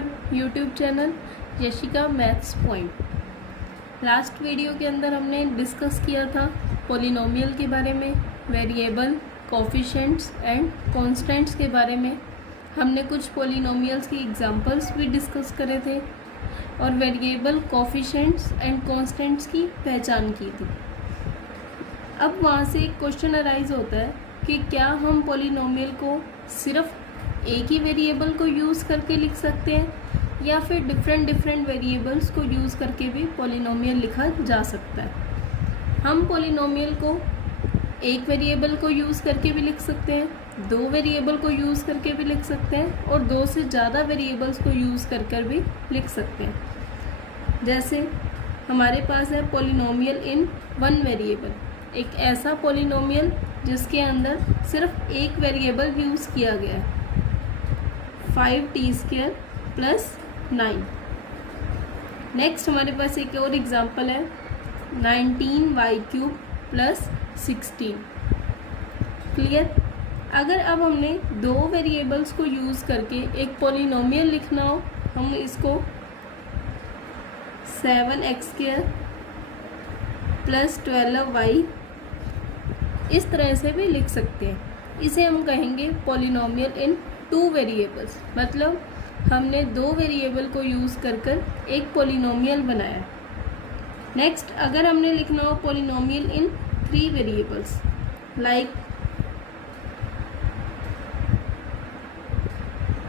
हर YouTube channel Yashika maths point. Last video के अंदर हमने डिस्कस किया था पॉलिनोमियल के बारे में, वेरिएबल, कोफिशिएंट्स एंड कांस्टेंट्स के बारे में। हमने कुछ पॉलिनोमियल्स की एग्जांपल्स भी डिस्कस करे थे और वेरिएबल, कोफिशिएंट्स एंड कांस्टेंट्स की पहचान की थी। अब वहाँ से एक क्वेश्चन अराइज होता है कि क्या हम पॉलिनोमियल को सिर्फ एक ही वेरिएबल को यूज़ करके लिख सकते हैं या फिर डिफरेंट वेरिएबल्स को यूज़ करके भी पॉलिनोमियल लिखा जा सकता है। हम पॉलिनोमियल को एक वेरिएबल को यूज़ करके भी लिख सकते हैं, दो वेरिएबल को यूज़ करके भी लिख सकते हैं और दो से ज़्यादा वेरिएबल्स को यूज़ कर भी लिख सकते हैं। जैसे हमारे पास है पॉलिनोमियल इन वन वेरिएबल, एक ऐसा पॉलिनोमियल जिसके अंदर सिर्फ एक वेरिएबल यूज़ किया गया है, 5t² + 9। नेक्स्ट हमारे पास एक और एग्जांपल है 19y³ + 16। क्लियर। अगर अब हमने दो वेरिएबल्स को यूज़ करके एक पॉलिनोमियल लिखना हो, हम इसको 7x² + 12y इस तरह से भी लिख सकते हैं। इसे हम कहेंगे पॉलिनोमियल इन टू वेरिएबल्स, मतलब हमने दो वेरिएबल को यूज़ कर एक पॉलिनोमियल बनाया। नेक्स्ट अगर हमने लिखना हो polynomial in three variables, like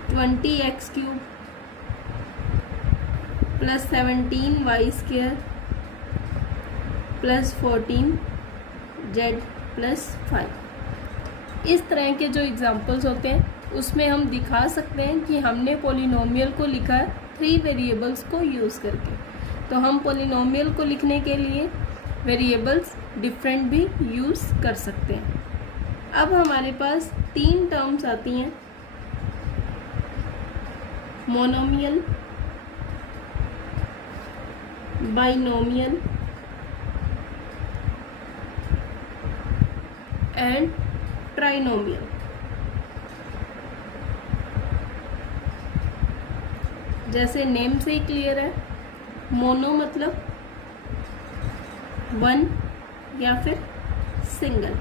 20x³ + 17y² + 14z + 5। इस तरह के जो एग्जांपल्स होते हैं उसमें हम दिखा सकते हैं कि हमने पॉलिनोमियल को लिखा है थ्री वेरिएबल्स को यूज़ करके। तो हम पॉलिनोमियल को लिखने के लिए वेरिएबल्स डिफरेंट भी यूज़ कर सकते हैं। अब हमारे पास तीन टर्म्स आती हैं, मोनोमियल, बाइनोमियल एंड ट्राइनोमियल। जैसे नेम से ही क्लियर है, मोनो मतलब वन या फिर single,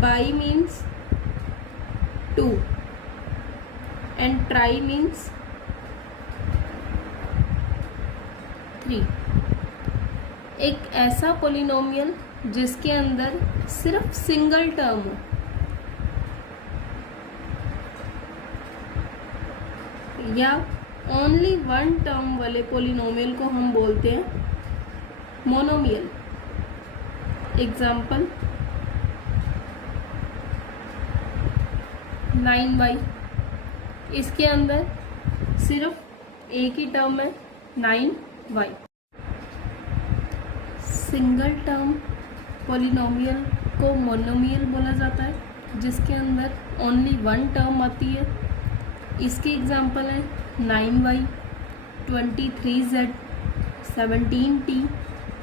bi means two and tri means three. एक ऐसा पॉलिनोमियल जिसके अंदर सिर्फ सिंगल टर्म हो, या ओनली वन टर्म वाले पॉलिनोमियल को हम बोलते हैं मोनोमियल। एग्जाम्पल 9y, इसके अंदर सिर्फ एक ही टर्म है 9y। सिंगल टर्म पॉलिनोमियल को मोनोमियल बोला जाता है, जिसके अंदर ओनली वन टर्म आती है। इसके एग्जाम्पल है 9y, 23z, 17t,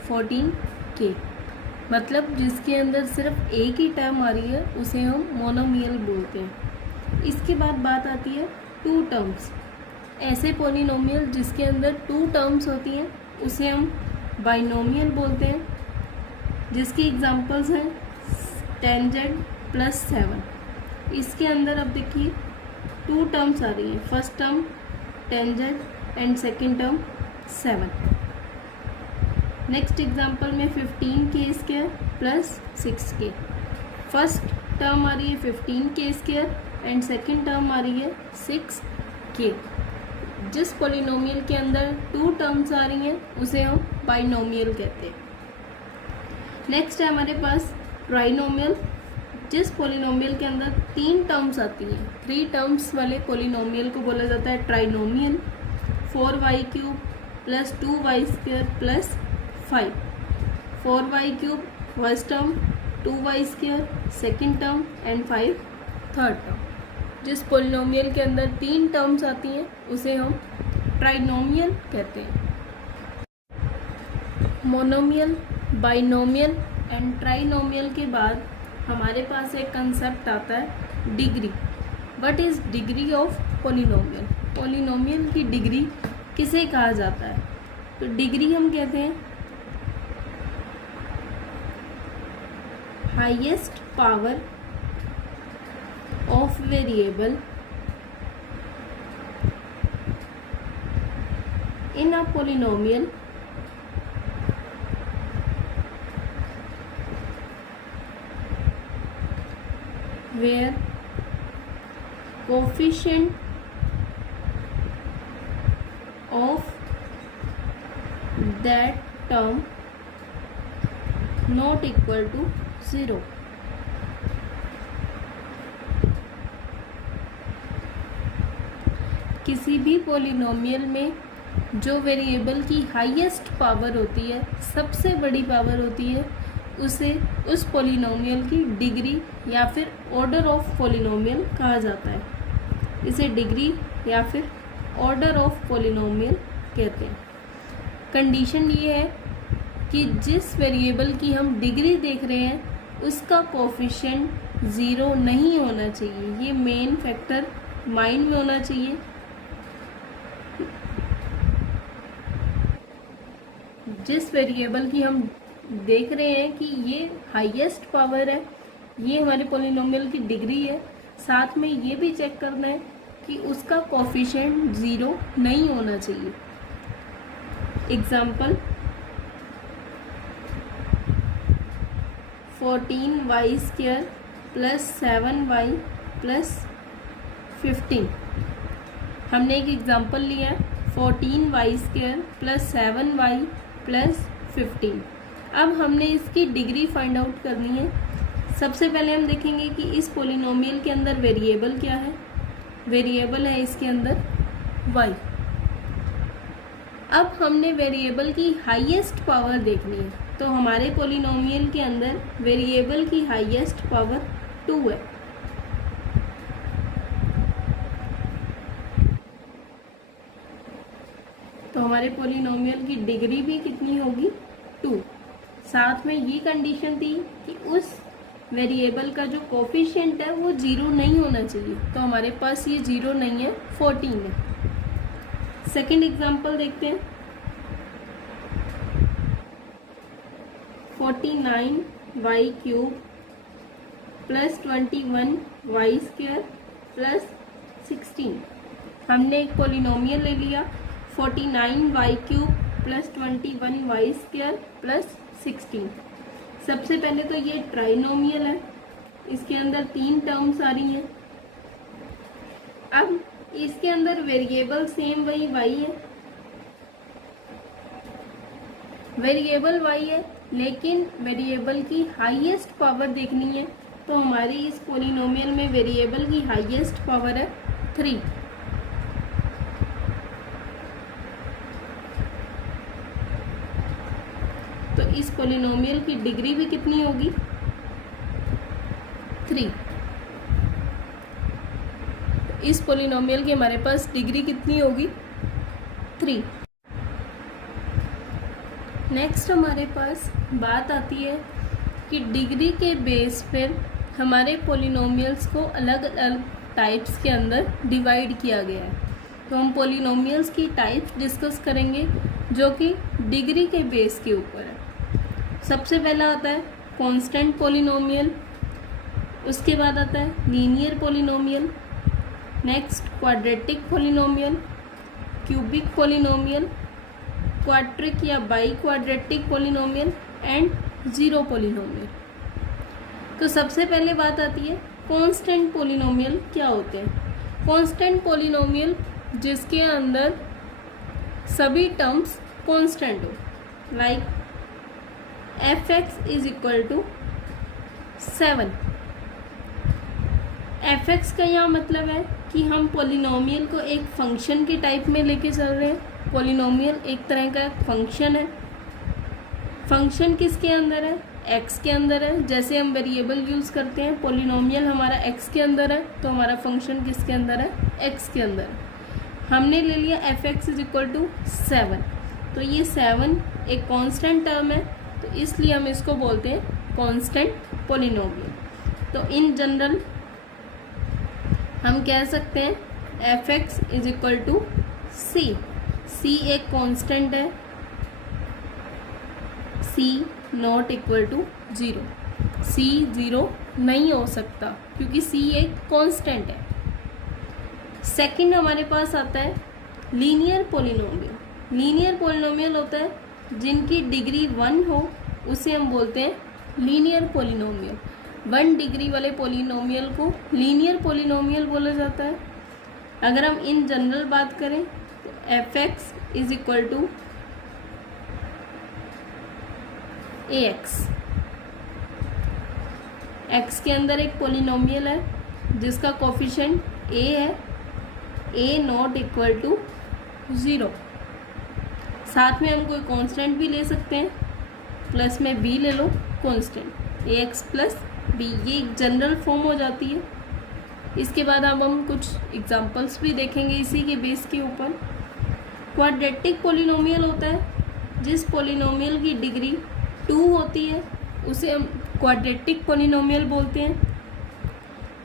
14k। मतलब जिसके अंदर सिर्फ एक ही टर्म आ रही है उसे हम मोनोमियल बोलते हैं। इसके बाद बात आती है टू टर्म्स। ऐसे पॉलिनोमियल जिसके अंदर टू टर्म्स होती हैं उसे हम बाइनोमियल बोलते हैं, जिसकी एग्जांपल्स हैं 10z + 7। इसके अंदर अब देखिए टू टर्म्स आ रही हैं, first term 10z and second term 7। Next example में 15k² + 6k। फर्स्ट टर्म आ रही है 15k² एंड सेकेंड टर्म आ रही है 6k। जिस पॉलिनोमियल के अंदर टू टर्म्स आ रही हैं उसे हम बाइनोमियल कहते हैं। नेक्स्ट है हमारे पास ट्राइनोमियल। जिस पॉलिनोमियल के अंदर तीन टर्म्स आती हैं, थ्री टर्म्स वाले पॉलिनोमियल को बोला जाता है trinomial. 4y³ + 2y² + 5। 4y³ first term, 2y² second term and 5 third term. जिस पॉलिनोमियल के अंदर तीन टर्म्स आती हैं उसे हम ट्राइनोमियल कहते हैं। मोनोमियल, बाइनोमियल एंड ट्राइनोमियल के बाद हमारे पास एक कंसेप्ट आता है degree. What is degree of polynomial. Polynomial की डिग्री किसे कहा जाता है? तो डिग्री हम कहते हैं highest power of variable in a polynomial where coefficient of that term not equal to 0। किसी भी पोलिनोमियल में जो वेरिएबल की हाईएस्ट पावर होती है, सबसे बड़ी पावर होती है, उसे उस पोलिनोमियल की डिग्री या फिर ऑर्डर ऑफ पोलिनोमियल कहा जाता है। इसे डिग्री या फिर ऑर्डर ऑफ पोलिनोमियल कहते हैं। कंडीशन ये है कि जिस वेरिएबल की हम डिग्री देख रहे हैं उसका कोफिशिएंट 0 नहीं होना चाहिए। ये मेन फैक्टर माइंड में होना चाहिए। जिस वेरिएबल की हम देख रहे हैं कि ये हाईएस्ट पावर है, ये हमारे पोलिनोमियल की डिग्री है, साथ में ये भी चेक करना है कि उसका कोफिशिएंट 0 नहीं होना चाहिए। Example 14y² + 7y + 15। हमने एक एग्जाम्पल लिया है 14y² + 7y + 15। अब हमने इसकी डिग्री फाइंड आउट करनी है। सबसे पहले हम देखेंगे कि इस पोलिनोमियल के अंदर वेरिएबल क्या है। वेरिएबल है इसके अंदर y। अब हमने वेरिएबल की हाईएस्ट पावर देखनी है, तो हमारे पोलिनोमियल के अंदर वेरिएबल की हाईएस्ट पावर 2 है। तो हमारे पोलिनोमियल की डिग्री भी कितनी होगी? 2। साथ में ये कंडीशन थी कि उस वेरिएबल का जो कोफिशिएंट है वो 0 नहीं होना चाहिए, तो हमारे पास ये 0 नहीं है, 14 है। सेकंड एग्जांपल देखते हैं 49y³ + 21y² + 16। हमने एक पोलिनोमियल ले लिया 49y³ + 21y² + 16। सबसे पहले तो ये ट्राइनोमियल है, इसके अंदर 3 टर्म्स आ रही हैं। अब इसके अंदर वेरिएबल सेम वही y है, वेरिएबल y है, लेकिन वेरिएबल की हाईएस्ट पावर देखनी है, तो हमारी इस पोलिनोमियल में वेरिएबल की हाईएस्ट पावर है 3। तो इस पोलिनोमियल की डिग्री भी कितनी होगी? 3। इस पोलिनोमियल की हमारे पास डिग्री कितनी होगी? 3। नेक्स्ट हमारे पास बात आती है कि डिग्री के बेस पर हमारे पोलिनोमियल्स को अलग अलग टाइप्स के अंदर डिवाइड किया गया है। तो हम पोलिनोमियल्स की टाइप्स डिस्कस करेंगे जो कि डिग्री के बेस के ऊपर है। सबसे पहला आता है कांस्टेंट पोलिनोमियल, उसके बाद आता है linear polynomial, next quadratic polynomial, cubic polynomial, quadric या bi quadratic polynomial and zero polynomial. तो सबसे पहले बात आती है कांस्टेंट पोलिनोमियल क्या होते हैं। कांस्टेंट पोलिनोमियल जिसके अंदर सभी टर्म्स कांस्टेंट हो, लाइक fx = 7। fx का यहाँ मतलब है कि हम पोलिनोमियल को एक फंक्शन के टाइप में लेके चल रहे हैं। पोलिनोमियल एक तरह का फंक्शन है। फंक्शन किसके अंदर है? x के अंदर है। जैसे हम वेरिएबल यूज़ करते हैं, पोलिनोमियल हमारा x के अंदर है, तो हमारा फंक्शन किसके अंदर है? x के अंदर है। हमने ले लिया fx = 7। तो ये 7 एक कांस्टेंट टर्म है, तो इसलिए हम इसको बोलते हैं कांस्टेंट पोलिनोमियल। तो इन जनरल हम कह सकते हैं F x is equal to c. C एक कांस्टेंट है, c not equal to zero. C zero नहीं हो सकता क्योंकि सी एक कांस्टेंट है। सेकंड हमारे पास आता है लीनियर पॉलिनोमियल। लीनियर पॉलिनोमियल होता है जिनकी डिग्री 1 हो, उसे हम बोलते हैं लीनियर पॉलिनोमियल। 1 डिग्री वाले पॉलिनोमियल को लीनियर पॉलिनोमियल बोला जाता है। अगर हम इन जनरल बात करें तो F x is equal to A X. X के अंदर एक पॉलिनोमियल है जिसका कोफिशिएंट ए है, A not equal to zero. साथ में हम कोई कांस्टेंट भी ले सकते हैं, प्लस में बी ले लो कांस्टेंट, ए एक्स प्लस बी, ये एक जनरल फॉर्म हो जाती है। इसके बाद अब हम कुछ एग्जांपल्स भी देखेंगे इसी के बेस के ऊपर। क्वाड्रेटिक पॉलिनोमियल होता है जिस पॉलिनोमियल की डिग्री 2 होती है उसे हम क्वाड्रेटिक पॉलिनोमियल बोलते हैं।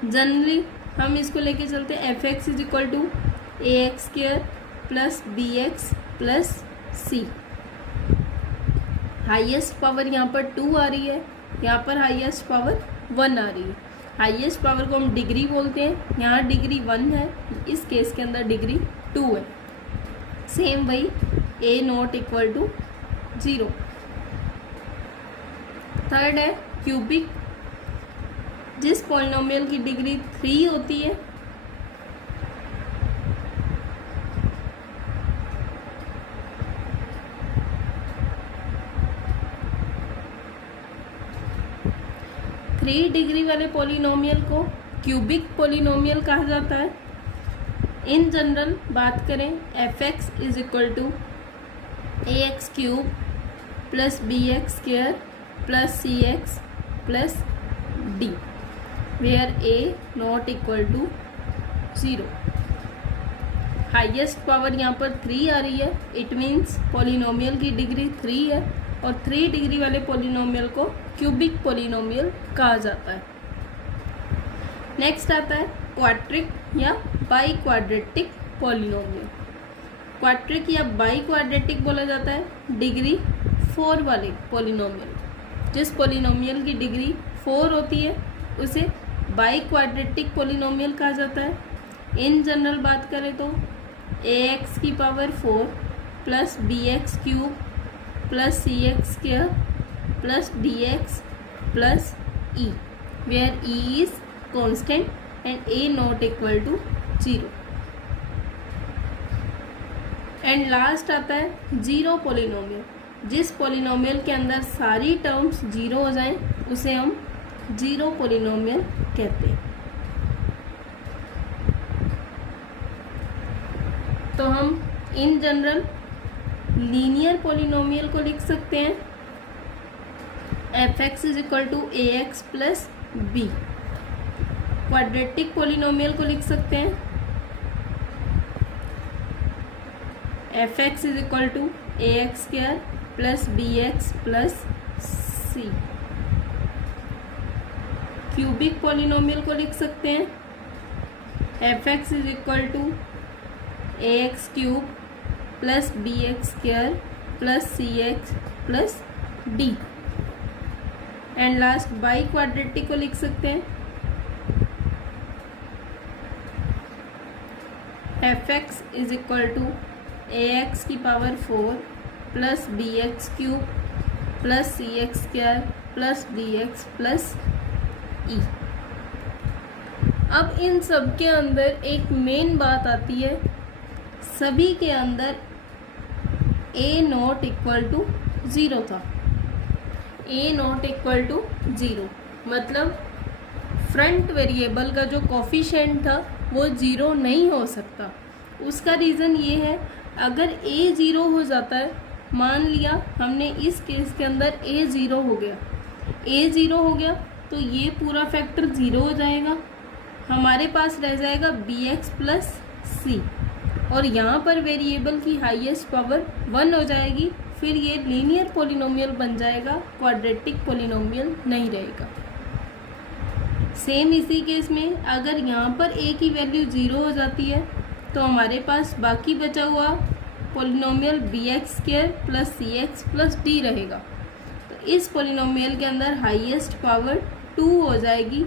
जनरली हम इसको लेके चलते हैं F x is equal to A X square plus B X plus C. Highest power यहाँ पर 2 आ रही है, यहाँ पर हाईएस्ट पावर 1 आ रही है। हाईएस्ट पावर को हम डिग्री बोलते हैं, यहाँ डिग्री 1 है, इस केस के अंदर डिग्री 2 है। सेम वही a not equal to zero. Third है क्यूबिक, जिस पॉलिनोमियल की डिग्री 3 होती है, थ्री डिग्री वाले पॉलिनोमियल को क्यूबिक पॉलिनोमियल कहा जाता है। इन जनरल बात करें f x is equal to A x cube plus B x square plus C x plus d, where a not equal to zero. Highest power यहाँ पर 3 आ रही है, इट मीन्स पॉलिनोमियल की डिग्री 3 है और 3 डिग्री वाले पॉलिनोमियल को क्यूबिक पॉलिनोमियल कहा जाता है। नेक्स्ट आता है क्वाड्रिक या बाई क्वाड्रेटिक पॉलिनोमियल। क्वाड्रिक या बाई क्वाड्रेटिक बोला जाता है डिग्री 4 वाले पॉलिनोमियल। जिस पॉलिनोमियल की डिग्री 4 होती है उसे बाई क्वाड्रेटिक पॉलिनोमियल कहा जाता है। इन जनरल बात करें तो ए एक्स की power 4 plus B x cube plus C x square plus D x plus E, where E is constant and A not equal to zero. And last आता है zero polynomial. जिस polynomial के अंदर सारी terms zero हो जाएं उसे हम जीरो पॉलिनोमियल कहते हैं। तो हम इन जनरल लीनियर पॉलिनोमियल को लिख सकते हैं F x is equal to A X plus B. Quadratic polynomial को लिख सकते हैं F x is equal to A X square plus B X plus C. Cubic polynomial को लिख सकते हैं F x is equal to A x cube plus B x square plus C x plus D. And last bi quadratic को लिख सकते हैं F x is equal to A X की power 4 plus B x cube plus सी x square plus D x plus e. अब इन सब के अंदर एक मेन बात आती है, सभी के अंदर ए नॉट इक्वल टू ज़ीरो था। ए नॉट इक्वल टू ज़ीरो मतलब फ्रंट वेरिएबल का जो कोफिशिएंट था वो ज़ीरो नहीं हो सकता। उसका रीज़न ये है, अगर ए ज़ीरो हो जाता है, मान लिया हमने इस केस के अंदर ए ज़ीरो हो गया, ए ज़ीरो हो गया तो ये पूरा फैक्टर ज़ीरो हो जाएगा, हमारे पास रह जाएगा बी एक्स प्लस सी और यहाँ पर वेरिएबल की हाईएस्ट पावर 1 हो जाएगी। फिर ये लीनियर पॉलिनोमियल बन जाएगा, क्वाड्रेटिक पॉलिनोमियल नहीं रहेगा। सेम इसी केस में अगर यहाँ पर ए की वैल्यू 0 हो जाती है तो हमारे पास बाकी बचा हुआ polynomial bx² plus cx plus d रहेगा। तो इस पॉलिनोमियल के अंदर हाईएस्ट पावर 2 हो जाएगी,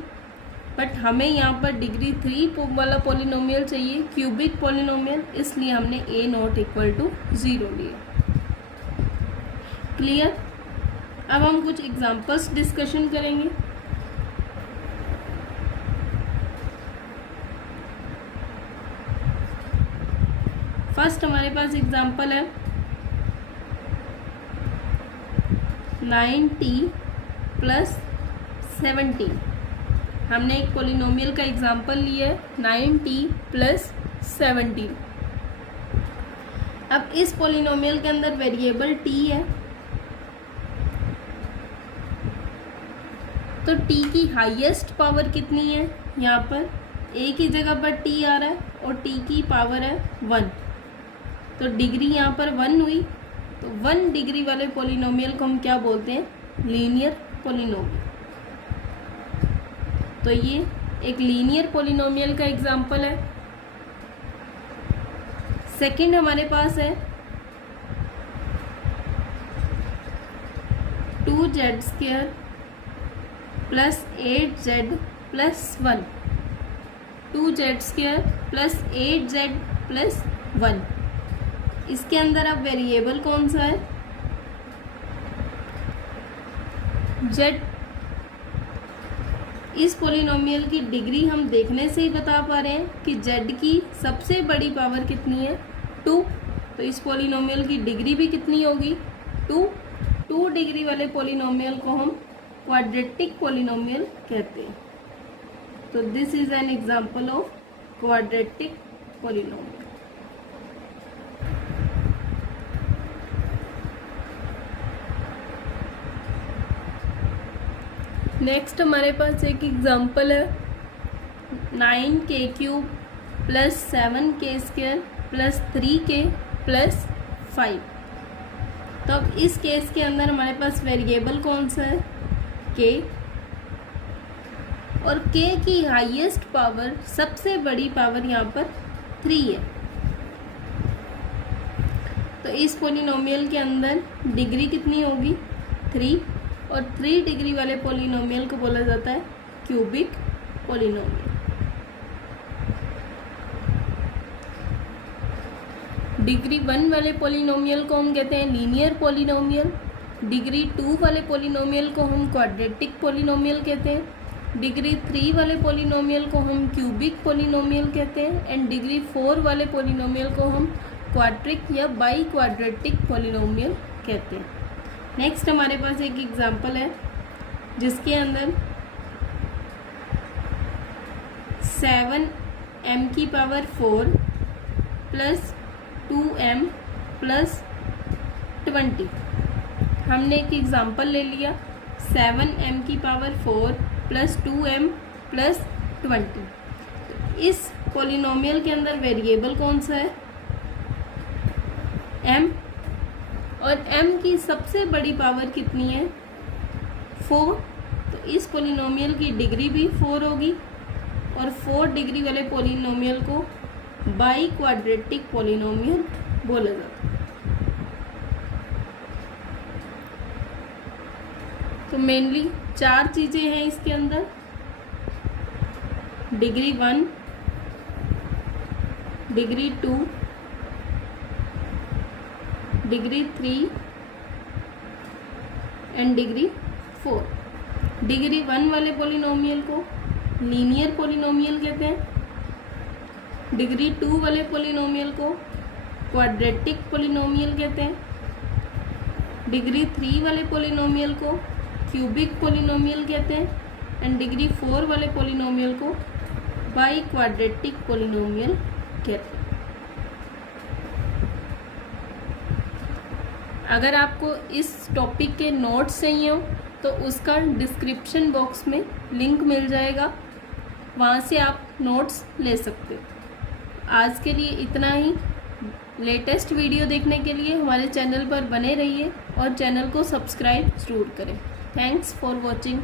बट हमें यहाँ पर डिग्री 3 वाला पॉलिनोमियल चाहिए, क्यूबिक पॉलिनोमियल, इसलिए हमने a≠0 लिया। क्लियर? अब हम कुछ एग्जांपल्स डिस्कशन करेंगे। फर्स्ट हमारे पास एग्जांपल है 9t प्लस 17। हमने एक पॉलिनोमियल का एग्जांपल लिया है 9t प्लस 17। अब इस पॉलिनोमियल के अंदर वेरिएबल t है, तो t की हाईएस्ट पावर कितनी है? यहाँ पर a की जगह पर t आ रहा है और t की पावर है 1, तो डिग्री यहाँ पर 1 हुई। तो 1 डिग्री वाले पॉलिनोमियल को हम क्या बोलते हैं? Linear polynomial. तो ये एक लीनियर पॉलिनोमियल का एग्जांपल है। सेकंड हमारे पास है 2z² plus 8z plus 1। 2z² plus 8z plus 1। इसके अंदर अब वेरिएबल कौन सा है? z। इस पॉलिनोमियल की डिग्री हम देखने से ही बता पा रहे हैं कि z की सबसे बड़ी पावर कितनी है? 2। तो इस पॉलिनोमियल की डिग्री भी कितनी होगी? 2। 2 डिग्री वाले पॉलिनोमियल को हम क्वाड्रेटिक पॉलिनोमियल कहते हैं। तो this is an example of quadratic polynomial. Next हमारे पास एक एग्जांपल है 9k³ plus 7k² plus 3k plus 5। तो अब इस केस के अंदर हमारे पास वेरिएबल कौन सा है? k, और k की हाईएस्ट पावर, सबसे बड़ी पावर यहाँ पर 3 है। तो इस पॉलिनोमियल के अंदर डिग्री कितनी होगी? 3, और 3 डिग्री वाले पॉलिनोमियल को बोला जाता है क्यूबिक पॉलिनोमियल। डिग्री 1 वाले पॉलिनोमियल को हम कहते हैं लीनियर पॉलिनोमियल। डिग्री 2 वाले पॉलिनोमियल को हम क्वाड्रेटिक पॉलिनोमियल कहते हैं। डिग्री 3 वाले पॉलिनोमियल को हम क्यूबिक पॉलिनोमियल कहते हैं। एंड डिग्री 4 वाले पॉलिनोमियल को हम क्वाड्रिक या बाई क्वाड्रेटिक पॉलिनोमियल कहते हैं। नेक्स्ट हमारे पास एक एग्जांपल है जिसके अंदर 7m⁴ प्लस 2m प्लस 20। हमने एक एग्जांपल ले लिया 7m⁴ प्लस 2m प्लस 20। इस पॉलिनोमियल के अंदर वेरिएबल कौन सा है? m, और m की सबसे बड़ी पावर कितनी है? 4। तो इस पॉलिनोमियल की डिग्री भी 4 होगी, और 4 डिग्री वाले पॉलिनोमियल को बाई क्वाड्रेटिक पॉलिनोमियल बोला जाता है। तो मेनली 4 चीज़ें हैं इसके अंदर: degree 1, degree 2, degree 3 and degree 4। Degree 1 वाले पॉलिनोमियल को लीनियर पॉलिनोमियल कहते हैं। डिग्री 2 वाले पॉलिनोमियल को क्वाड्रेटिक पॉलिनोमियल कहते हैं। डिग्री 3 वाले पॉलिनोमियल को क्यूबिक पॉलिनोमियल कहते हैं। एंड डिग्री 4 वाले पॉलिनोमियल को बाई क्वाड्रेटिक पॉलिनोमियल कहते हैं। अगर आपको इस टॉपिक के नोट्स चाहिए हो तो उसका डिस्क्रिप्शन बॉक्स में लिंक मिल जाएगा, वहाँ से आप नोट्स ले सकते हो। आज के लिए इतना ही। लेटेस्ट वीडियो देखने के लिए हमारे चैनल पर बने रहिए और चैनल को सब्सक्राइब ज़रूर करें। Thanks for watching.